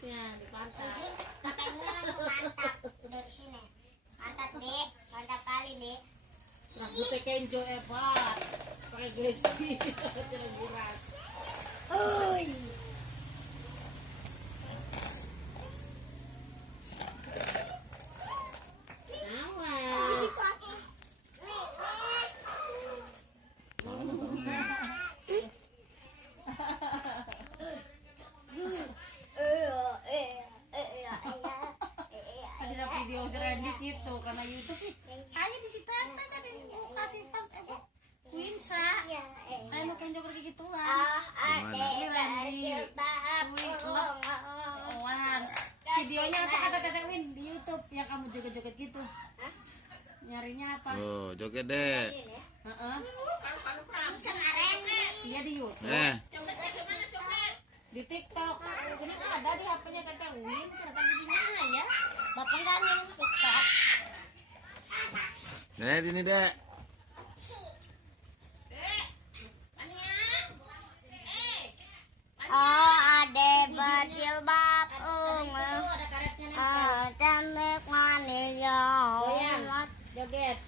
karetnya di pantat. Pakainya langsung mantap dari sini. Mantap dek, mantap kali dek. Rambutnya kenjo Pak. Pakai gesi, tidak buras. Oi. Ada video jerendik gitu karena YouTube nih. Ayo di situ aja saya kasih Winsa. Ayo mau kenjo pergi gituan. Wan. Videonya apa kata Teteh Win di YouTube yang kamu joget-joget gitu? Nyarinya apa? Oh, joget deh. Heeh. Iya di YouTube. Di TikTok. Ini ada di HP-nya Teteh Win. Ternyata di mana ya? Bapak nggak minum TikTok. Ini dek. Oh, ade berjilbab ungu. Ada karetnya nih. Cantik manis ya. Goyang. Joget.